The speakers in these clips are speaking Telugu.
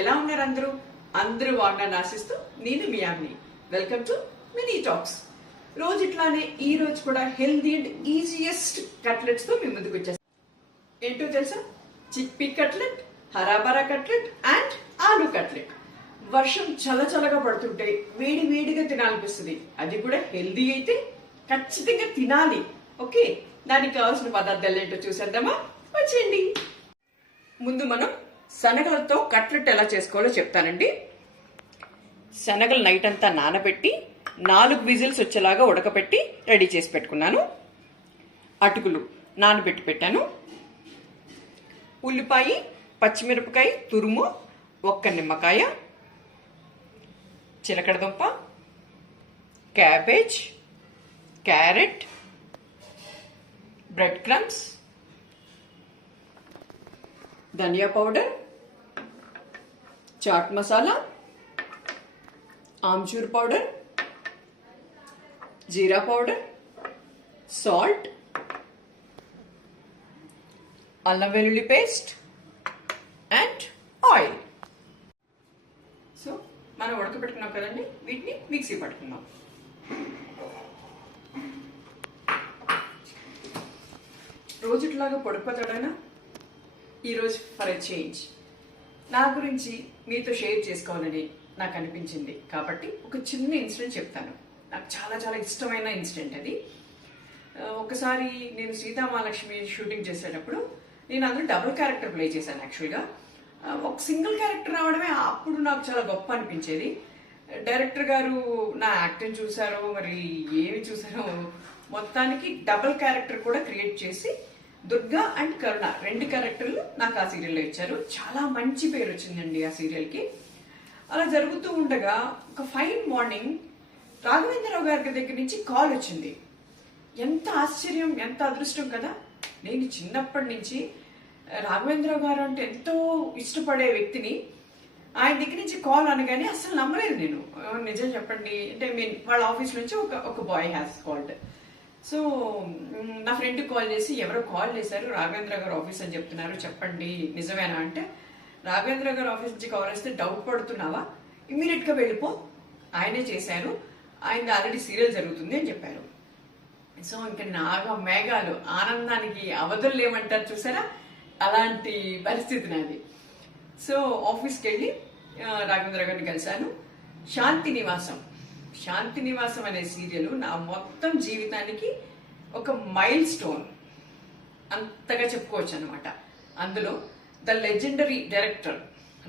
ఎలా ఉన్నారు అందరూ? అందరూ బాగున్నారని ఆశిస్తూ నేను మీ Yamini. Welcome to Mini Talks. రోజు ఇట్లానే ఈ రోజు కూడా హెల్దీ అండ్ ఈజియెస్ట్ కట్లెట్స్ తో మీ ముందుకు వచ్చేస్తాను. ఏంటో తెలుసా? చిక్పీ కట్లెట్, హరాబరా కట్లెట్ అండ్ ఆలూ కట్లెట్. వర్షం చల్లగా పడుతుంటే వేడి వేడిగా తినాలనిపిస్తుంది. అది కూడా హెల్దీ అయితే ఖచ్చితంగా తినాలి. ఓకే, దానికి కావాల్సిన పదార్థాలు ఏంటో చూసేద్దామా? వచ్చేయండి. ముందు మనం శనగలతో కట్లెట్ ఎలా చేసుకోవాలో చెప్తానండి. శనగలు నైట్ అంతా నానబెట్టి 4 విజిల్స్ వచ్చేలాగా ఉడకపెట్టి రెడీ చేసి పెట్టుకున్నాను. అటుకులు నానబెట్టి పెట్టాను. ఉల్లిపాయ, పచ్చిమిరపకాయ తురుము, 1 నిమ్మకాయ, చిలకడదుంప, cabbage, carrot, bread crumbs, dhania powder, chaat masala, amchur powder, jeera powder, salt, అల్లం వెల్లుల్లి పేస్ట్ అండ్ ఆయిల్. సో మనం ఉడకబెట్టుకున్నాం కదండి, వీటిని మిక్సీ పట్టుకున్నాం. రోజుట్లాగా పొడిపోతాడైనా ఈరోజు ఫర్ ఎ చేంజ్ నా గురించి మీతో షేర్ చేసుకోవాలని నాకు అనిపించింది. కాబట్టి ఒక చిన్న ఇన్సిడెంట్ చెప్తాను. నాకు చాలా ఇష్టమైన ఇన్సిడెంట్ అది. ఒకసారి నేను సీతామహాలక్ష్మి షూటింగ్ చేసేటప్పుడు నేను అందులో డబుల్ క్యారెక్టర్ ప్లే చేశాను. యాక్చువల్గా ఒక సింగిల్ క్యారెక్టర్ రావడమే అప్పుడు నాకు చాలా గొప్ప అనిపించేది. డైరెక్టర్ గారు నా యాక్టింగ్ చూసారో మరి ఏమి చూసారో, మొత్తానికి డబుల్ క్యారెక్టర్ కూడా క్రియేట్ చేసి దుర్గా అండ్ కరుణ 2 క్యారెక్టర్లు నాకు ఆ సీరియల్లో ఇచ్చారు. చాలా మంచి పేరు వచ్చిందండి ఆ సీరియల్కి. అలా జరుగుతూ ఉండగా ఒక ఫైన్ మార్నింగ్ రాఘవేంద్రరావు గారి దగ్గర నుంచి కాల్ వచ్చింది. ఎంత ఆశ్చర్యం, ఎంత అదృష్టం కదా. నేను చిన్నప్పటి నుంచి రాఘవేంద్రరావు గారు అంటే ఎంతో ఇష్టపడే వ్యక్తిని. ఆయన దగ్గర నుంచి కాల్ అనగానే అసలు నమ్మలేదు నేను. నిజం చెప్పండి అంటే వాళ్ళ ఆఫీస్ నుంచి ఒక బాయ్ హ్యాస్ కాల్డ్. సో నా ఫ్రెండ్కి కాల్ చేసి, ఎవరో కాల్ చేశారు, రాఘవేంద్ర గారు ఆఫీస్ అని చెప్తున్నారు, చెప్పండి నిజమేనా అంటే, రాఘవేంద్ర గారు ఆఫీస్ నుంచి కాల్ చేస్తే డౌట్ పడుతున్నావా, ఇమ్మీడియట్గా వెళ్ళిపో, ఆయనే చేశారు, ఆయన ఆల్రెడీ సీరియల్ జరుగుతుంది అని చెప్పారు. సో ఇంకా మేఘాలు ఆనందానికి అవధులు లేమంటారు చూసారా, అలాంటి పరిస్థితి నాది. సో ఆఫీస్కి వెళ్ళి రాఘవేంద్ర గారిని కలిశాను. శాంతి నివాసం అనే సీరియల్ నా మొత్తం జీవితానికి ఒక మైల్ స్టోన్ అంతగా చెప్పుకోవచ్చు అనమాట. అందులో ద లెజెండరీ డైరెక్టర్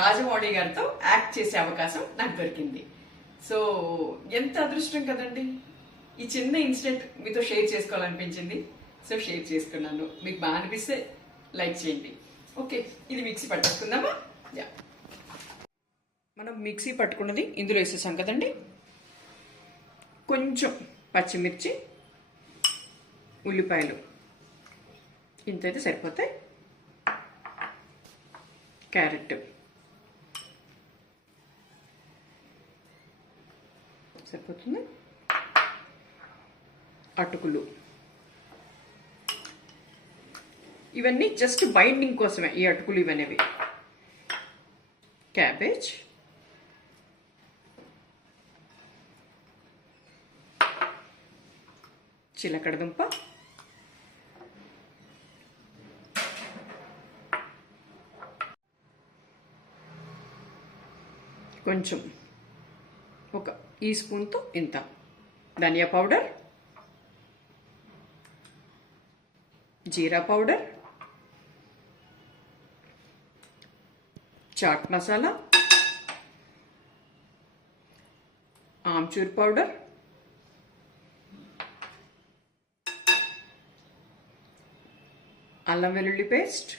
రాజమౌళి గారితో యాక్ట్ చేసే అవకాశం నాకు దొరికింది. సో ఎంత అదృష్టం కదండి. ఈ చిన్న ఇన్సిడెంట్ మీతో షేర్ చేసుకోవాలనిపించింది. సో షేర్ చేసుకున్నాను. మీకు బాగా అనిపిస్తే లైక్ చేయండి. ఓకే, ఇది మిక్సీ పట్టేసుకుందామా? యా, మనం మిక్సీ పట్టుకున్నది ఇందులో వేసేసాం కదండి. కొంచెం పచ్చిమిర్చి, ఉల్లిపాయలు ఇంతైతే సరిపోతాయి. క్యారెట్ సరిపోతుంది. అటుకులు, ఇవన్నీ జస్ట్ బైండింగ్ కోసమే ఈ అటుకులు ఇవనేవి. క్యాబేజ్, చిలకడదుంప, కొంచెం ఒక ఈ స్పూన్తో ఇంత dhania powder, jeera powder, chaat masala, amchur powder, అల్లం వెల్లుల్లి పేస్ట్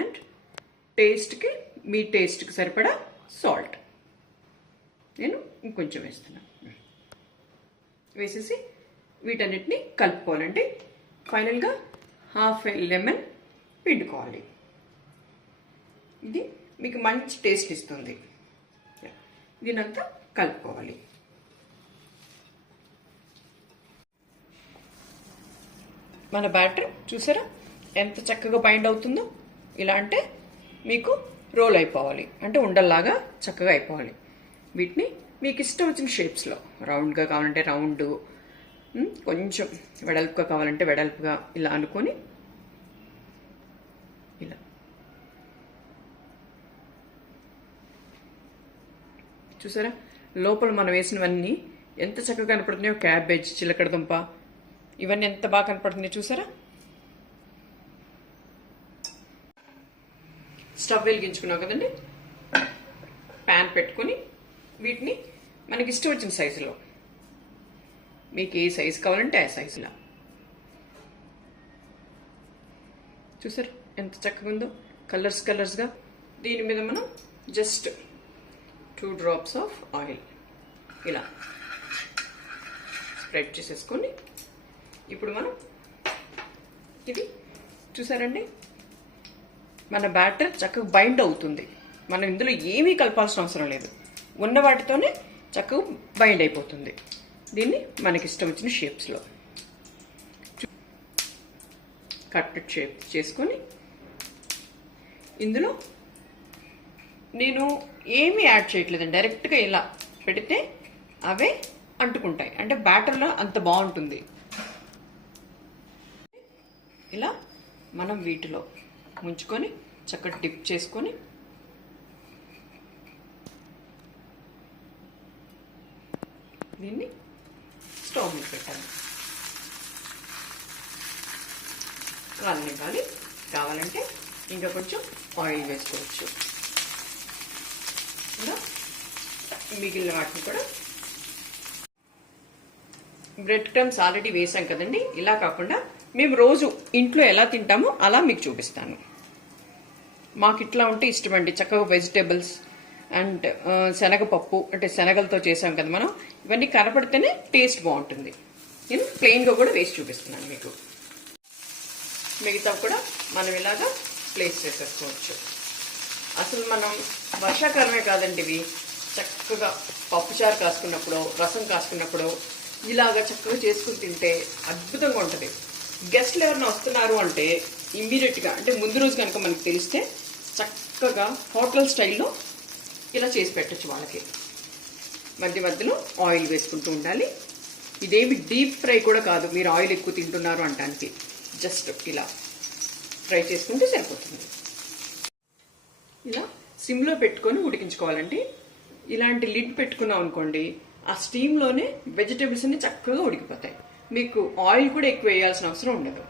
అండ్ టేస్ట్కి మీ టేస్ట్కి సరిపడా సాల్ట్. నేను ఇంకొంచెం వేస్తున్నాను. వేసేసి వీటన్నిటిని కలుపుకోవాలండి. ఫైనల్గా హాఫ్ లెమన్ పిండుకోవాలి. ఇది మీకు మంచి టేస్ట్ ఇస్తుంది. దీనంతా కలుపుకోవాలి. మన బ్యాటర్ చూసారా ఎంత చక్కగా బైండ్ అవుతుందో. ఇలా అంటే మీకు రోల్ అయిపోవాలి, అంటే ఉండల్లాగా చక్కగా అయిపోవాలి. వీటిని మీకు ఇష్టం వచ్చిన షేప్స్లో, రౌండ్గా కావాలంటే రౌండ్, కొంచెం వెడల్పుగా కావాలంటే వెడల్పుగా ఇలా అనుకొని ఇలా చూసారా, లోపల మనం వేసినవన్నీ ఎంత చక్కగా కనపడుతున్నాయో. క్యాబేజ్, చిలకడ దుంప, ఇవన్నీ ఎంత బాగా కనపడుతున్నాయో చూసారా. స్టవ్ వెలిగించుకున్నాం కదండి, ప్యాన్ పెట్టుకుని వీటిని మనకి ఇష్టం వచ్చిన సైజులో, మీకు ఏ సైజు కావాలంటే ఆ సైజులా చూసారు ఎంత చక్కగా ఉందో, కలర్స్గా. దీని మీద మనం జస్ట్ 2 drops ఆఫ్ ఆయిల్ ఇలా స్ప్రెడ్ చేసేసుకొని, ఇప్పుడు మనం ఇది చూసారండి, మన బ్యాటర్ చక్కగా బైండ్ అవుతుంది. మనం ఇందులో ఏమీ కలపాల్సిన అవసరం లేదు, ఉన్న వాటితోనే చక్కగా బైండ్ అయిపోతుంది. దీన్ని మనకి ఇష్టం వచ్చిన షేప్స్లో కట్ షేప్ చేసుకొని, ఇందులో నేను ఏమీ యాడ్ చేయట్లేదండి, డైరెక్ట్గా ఇలా పెడితే అవే అంటుకుంటాయి, అంటే బ్యాటర్లో అంత బాగుంటుంది. ఇలా మనం వీటిలో ముంచుకొని చక్కగా డిప్ చేసుకొని దీన్ని స్టవ్ మీద పెట్టాలి. అన్నీ కావాలంటే ఇంకా కొంచెం ఆయిల్ వేసుకోవచ్చు. ఇలా మిగిలిన వాటిని కూడా బ్రెడ్ క్రమ్స్ ఆల్రెడీ వేసాం కదండి. ఇలా కాకుండా మేము రోజు ఇంట్లో ఎలా తింటామో అలా మీకు చూపిస్తాను. మాకు ఇట్లా ఉంటే ఇష్టమండి, చక్కగా వెజిటేబుల్స్ అండ్ శనగపప్పు, అంటే శనగలతో చేసాం కదా మనం, ఇవన్నీ కనపడితేనే టేస్ట్ బాగుంటుంది. నేను ప్లెయిన్గా కూడా వేసి చూపిస్తున్నాను మీకు. మిగతా కూడా మనం ఇలాగా ప్లేస్ చేసేసుకోవచ్చు. అసలు మనం వర్షాకాలమే కాదండి, ఇవి చక్కగా పప్పుచారు కాసుకున్నప్పుడు, రసం కాసుకున్నప్పుడు ఇలాగా చక్కగా చేసుకుని తింటే అద్భుతంగా ఉంటుంది. గెస్ట్లు ఎవరైనా వస్తున్నారు అంటే ఇమ్మీడియట్గా, అంటే ముందు రోజు కనుక మనకు తెలిస్తే చక్కగా హోటల్ స్టైల్లో ఇలా చేసి పెట్టచ్చు వాళ్ళకి. మధ్య మధ్యలో ఆయిల్ వేసుకుంటూ ఉండాలి. ఇదేమి డీప్ ఫ్రై కూడా కాదు, మీరు ఆయిల్ ఎక్కువ తింటున్నారు అంటానికి. జస్ట్ ఇలా ఫ్రై చేసుకుంటే సరిపోతుంది. ఇలా సిమ్లో పెట్టుకొని ఉడికించుకోవాలండి. ఇలాంటి లిడ్ పెట్టుకున్నాం అనుకోండి, ఆ స్టీమ్లోనే వెజిటేబుల్స్ అన్ని చక్కగా ఉడికిపోతాయి. మీకు ఆయిల్ కూడా ఎక్కువ వేయాల్సిన అవసరం ఉండదు.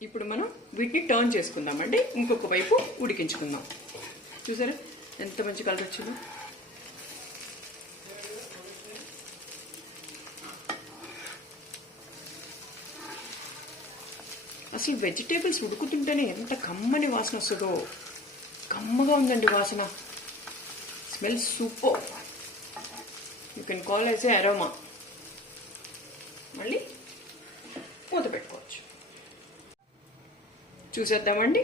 ఇప్పుడు మనం వీటిని టర్న్ చేసుకుందామండి, ఇంకొక వైపు ఉడికించుకుందాం. చూసారా ఎంత మంచి కలర్ వచ్చిందో. అసలు వెజిటేబుల్స్ ఉడుకుతుంటేనే ఎంత కమ్మని వాసన వస్తుందో. కమ్మగా ఉందండి వాసన, smell super. You can call as a aroma. మళ్ళీ మూత పెట్టుకోవచ్చు. చూసేద్దామండి.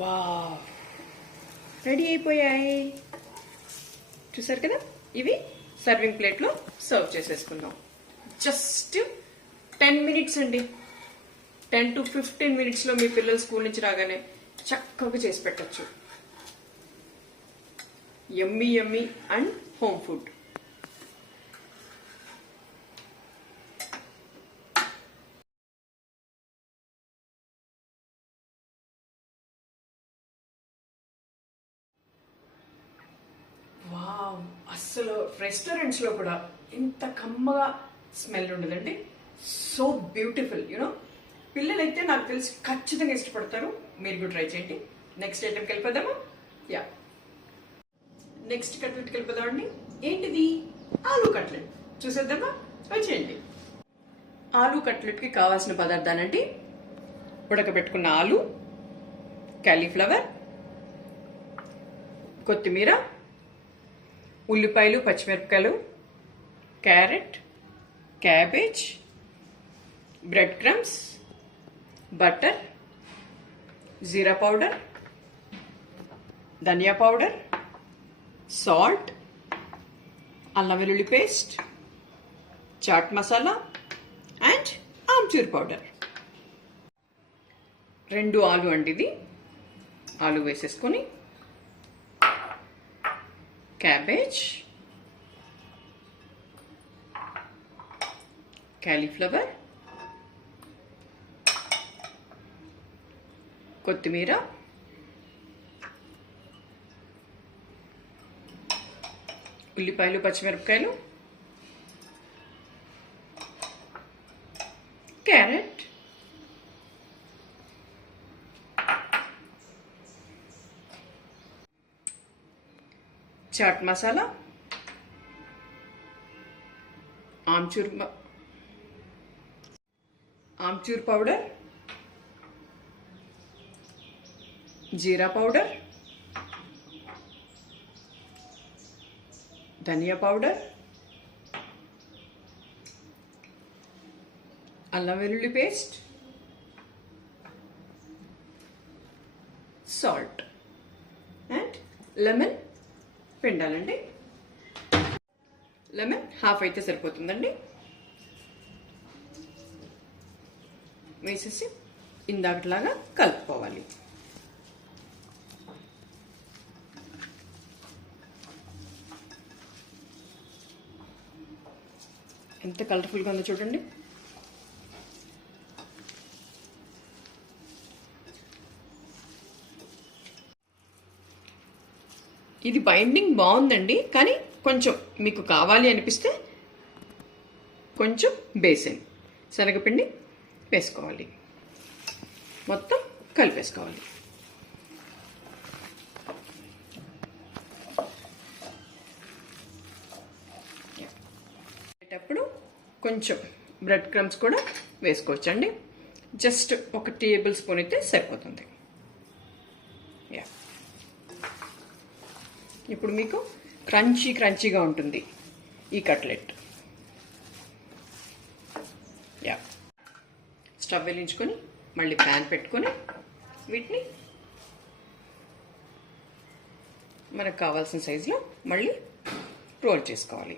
వావ్, రెడీ అయిపోయాయి. చూసారు కదా, ఇవి సర్వింగ్ ప్లేట్లో సర్వ్ చేసేసుకుందాం. జస్ట్ 10 minutes అండి, 10 to 15 minutesలో మీ పిల్లలు స్కూల్ నుంచి రాగానే చక్కగా చేసి పెట్టచ్చు. Yummy yummy and home food. Wow, అస్సలు రెస్టారెంట్స్లో కూడా ఇంత కమ్మగా స్మెల్ ఉండదండి. So beautiful, you know. పిల్లలైతే నాకు తెలిసి ఖచ్చితంగా ఇష్టపడతారు. మీరు కూడా ట్రై చేయండి. నెక్స్ట్ ఐటెంకి వెళ్ళిపోదామా? యా, నెక్స్ట్ కట్లెట్కి వెళ్ళిపోదామండి. ఏంటిది? ఆలూ కట్లెట్. చూసేద్దామా? వచ్చేయండి. ఆలూ కట్లెట్కి కావాల్సిన పదార్థాలండి: ఉడకబెట్టుకున్న ఆలు, కాలీఫ్లవర్, కొత్తిమీర, ఉల్లిపాయలు, పచ్చిమిరపకాయలు, carrot, cabbage, bread crumbs, butter, jeera powder, dhania powder, salt, అల్లం వెల్లుల్లి paste, chaat masala and amchur powder. 2 ఆలు అండి ఇది. ఆలు వేసేసుకొని క్యాబేజ్, క్యాలీఫ్లవర్, కొత్తిమీర, ఉల్లిపాయలు, పచ్చిమిరపకాయలు, carrot, chaat masala, amchur powder, jeera powder, dhania powder, అల్లం వెల్లుల్లి పేస్ట్, సాల్ట్ అండ్ లెమన్ పిండాలండి. లెమన్ హాఫ్ అయితే సరిపోతుందండి. వేసేసి ఇందాకట్లాగా కలుపుకోవాలి. ఎంత కలర్ఫుల్గా ఉందో చూడండి. ఇది బైండింగ్ బాగుందండి, కానీ కొంచెం మీకు కావాలి అనిపిస్తే కొంచెం బేసిన్ శనగపిండి వేసుకోవాలి. మొత్తం కలిపేసుకోవాలి. అప్పుడు కొంచెం బ్రెడ్ క్రమ్స్ కూడా వేసుకోవచ్చండి. జస్ట్ ఒక టేబుల్ స్పూన్ అయితే సరిపోతుంది. ఇప్పుడు మీకు క్రంచీగా ఉంటుంది ఈ కట్లెట్. స్టవ్ వెలిగించుకొని మళ్ళీ ప్యాన్ పెట్టుకొని వీటిని మనకు కావాల్సిన సైజులో మళ్ళీ రోల్ చేసుకోవాలి.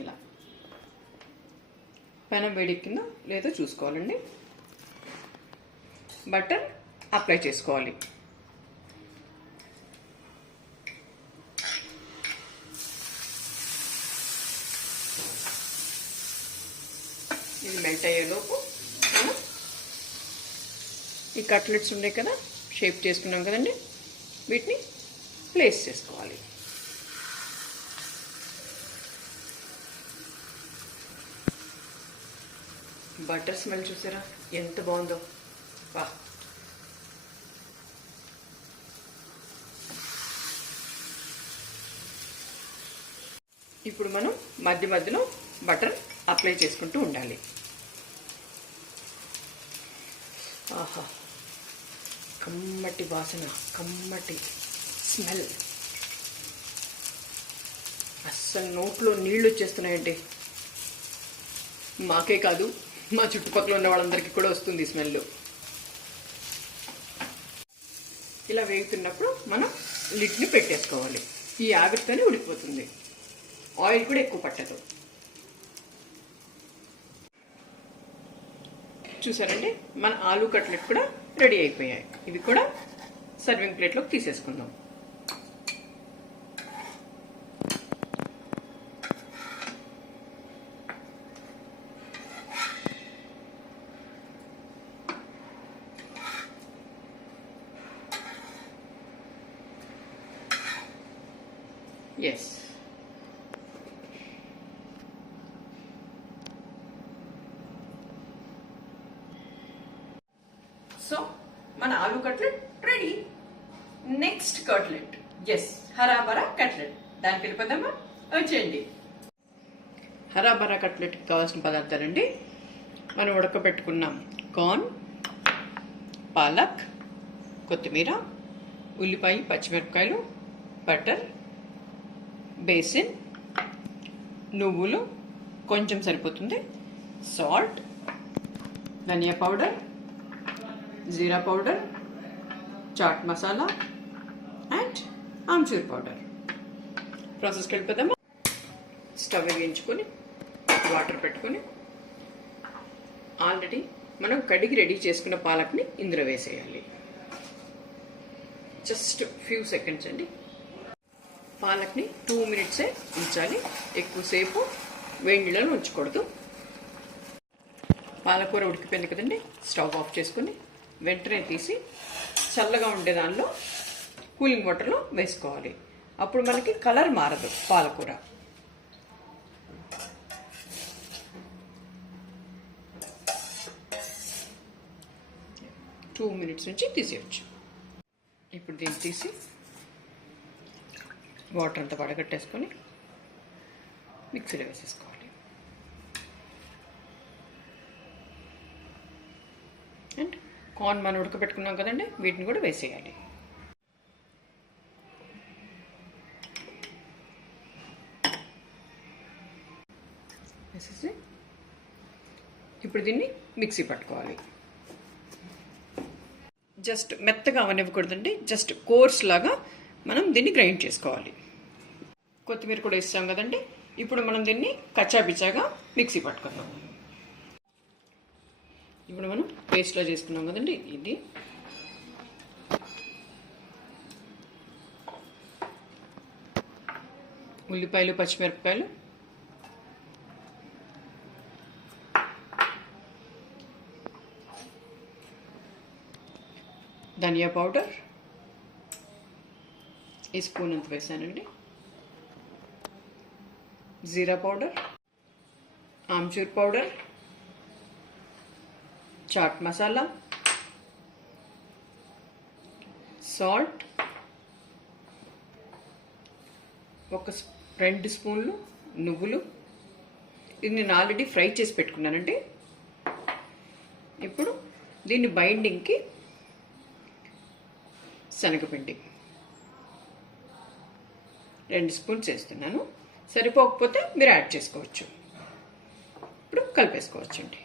ఇలా పెనం వేడెక్కిందో లేదో చూసుకోవాలండి. బటర్ అప్లై చేసుకోవాలి. ఇది మెల్ట్ అయ్యేలోపు మనం ఈ కట్లెట్స్ ఉన్నాయి కదా, షేప్ చేసుకున్నాం కదండి, వీటిని ప్లేస్ చేసుకోవాలి. బటర్ స్మెల్ చూసారా ఎంత బాగుందో. వా, ఇప్పుడు మనం మధ్య మధ్యలో బటర్ అప్లై చేసుకుంటూ ఉండాలి. ఆహా, కమ్మటి వాసన, కమ్మటి స్మెల్, అస్సలు నోట్లో నీళ్ళు వచ్చేస్తున్నాయండి. మాకే కాదు, మా చుట్టుపక్కల ఉన్న వాళ్ళందరికీ కూడా వస్తుంది స్మెల్. ఇలా వేగుతున్నప్పుడు మనం లిడ్ని పెట్టేసుకోవాలి. ఈ ఆవిరితోనే ఉడికిపోతుంది. ఆయిల్ కూడా ఎక్కువ పట్టదు. చూసారండి, మన ఆలూ కట్లెట్ కూడా రెడీ అయిపోయాయి. ఇవి కూడా సర్వింగ్ ప్లేట్లోకి తీసేసుకుందాం. ఎస్, సో మన aloo cutlet ready. Next cutlet, yes, హరాబరా కట్లెట్. దానికి వెళ్ళిపోదామా? వచ్చేయండి. హరాబరా కట్లెట్కి కావాల్సిన పదార్థాలండి. మనం ఉడకబెట్టుకున్నాం కార్న్, పాలక్, కొత్తిమీర, ఉల్లిపాయ, పచ్చిమిరపకాయలు, బటర్, బేసిన్, నువ్వులు కొంచెం సరిపోతుంది, salt, dhania powder, jeera powder, chaat masala and amchur powder. ప్రాసెస్కి వెళ్ళిపోదామా? స్టవ్ వెలిగించుకొని వాటర్ పెట్టుకొని ఆల్రెడీ మనం కడిగి రెడీ చేసుకున్న పాలక్ని ఇందులో వేసేయాలి. జస్ట్ ఫ్యూ సెకండ్స్ అండి. పాలక్ని 2 మినిట్సే ఉంచాలి, ఎక్కువసేపు వేడి నీళ్ళలో ఉంచకూడదు. పాలకూర ఉడికిపోయింది కదండి, స్టవ్ ఆఫ్ చేసుకుని వెంటనే తీసి చల్లగా ఉండే దానిలో కూలింగ్ వాటర్లో వేసుకోవాలి. అప్పుడు మనకి కలర్ మారదు పాలకూర. టూ మినిట్స్ నుంచి తీసేయచ్చు. ఇప్పుడు దీన్ని తీసి వాటర్ అంతా వడగట్టేసుకొని మిక్సీలో వేసేసుకోవాలి. అండ్ కార్న్ మనం ఉడకబెట్టుకున్నాం కదండి, వీటిని కూడా వేసేయాలి. వేసేసి ఇప్పుడు దీన్ని మిక్సీ పట్టుకోవాలి. జస్ట్ మెత్తగా అవనివ్వకూడదండి, జస్ట్ కోర్స్ లాగా మనం దీన్ని గ్రైండ్ చేసుకోవాలి. కొత్తిమీర కూడా ఇస్తాం కదండి, ఇప్పుడు మనం దీన్ని కచ్చాపిచ్చాగా మిక్సీ పట్టుకుందాం. ఇప్పుడు మనం పేస్ట్లో చేసుకున్నాం కదండి, ఇది ఉల్లిపాయలు, పచ్చిమిరపకాయలు, ధనియా పౌడర్ ఈ స్పూన్ అంత వేసానండి, jeera powder, amchur powder, chaat masala, salt, 2 స్పూన్లు నువ్వులు. ఇది నేను ఆల్రెడీ ఫ్రై చేసి పెట్టుకున్నానండి. ఇప్పుడు దీన్ని బైండింగ్కి శనగపిండి 2 స్పూన్స్ వేస్తున్నాను. సరిపోకపోతే మీరు యాడ్ చేసుకోవచ్చు. ఇప్పుడు కలిపేసుకోవచ్చండి.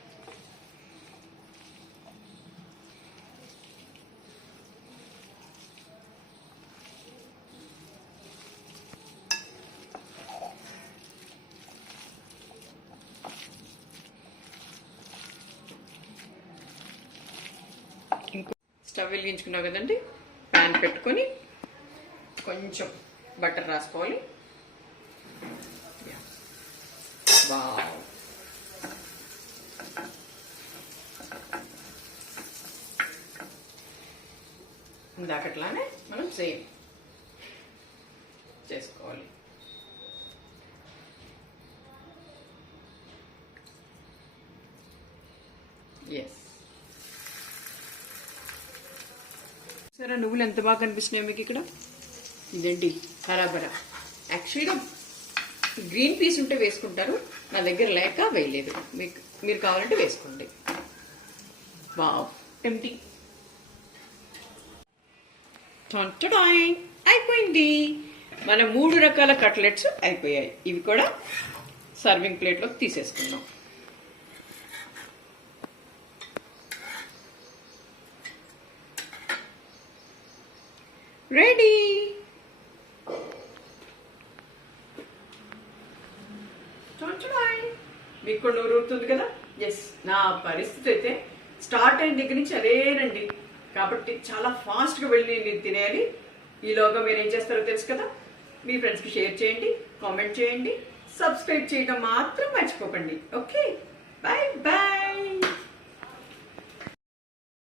ఇంకో స్టవ్ వెలిగించుకున్నావు కదండి, ప్యాన్ పెట్టుకొని కొంచెం బటర్ రాసుకోవాలి. వావ్, ఇందాకట్లానే మనం సేమ్ చేసుకోవాలి. ఎస్, సరే నువ్వులు ఎంత బాగా కనిపిస్తున్నాయి మీకు ఇక్కడ. ఇదేంటి హరాబరా, యాక్చువల్గా గ్రీన్ పీస్ ఉంటే వేసుకుంటారు, నా దగ్గర లేక వేయలేదు. మీరు కావాలంటే వేసుకోండి. Wow, tempting. అయిపోయింది, మన 3 రకాల కట్లెట్స్ అయిపోయాయి. ఇవి కూడా సర్వింగ్ ప్లేట్లోకి తీసేసుకుందాం. రెడీ. మీకు కూడా నోరు ఊరుతుంది కదా. ఎస్, నా పరిస్థితి అయితే స్టార్ట్ అయిన దగ్గర నుంచి అదేనండి. కాబట్టి చాలా ఫాస్ట్గా వెళ్ళి నేను తినేయాలి. ఈలోగా మీరు ఏం చేస్తారో తెలుసు కదా, మీ ఫ్రెండ్స్కి షేర్ చేయండి, కామెంట్ చేయండి, సబ్స్క్రైబ్ చేయడం మాత్రం మర్చిపోకండి. Okay, bye bye.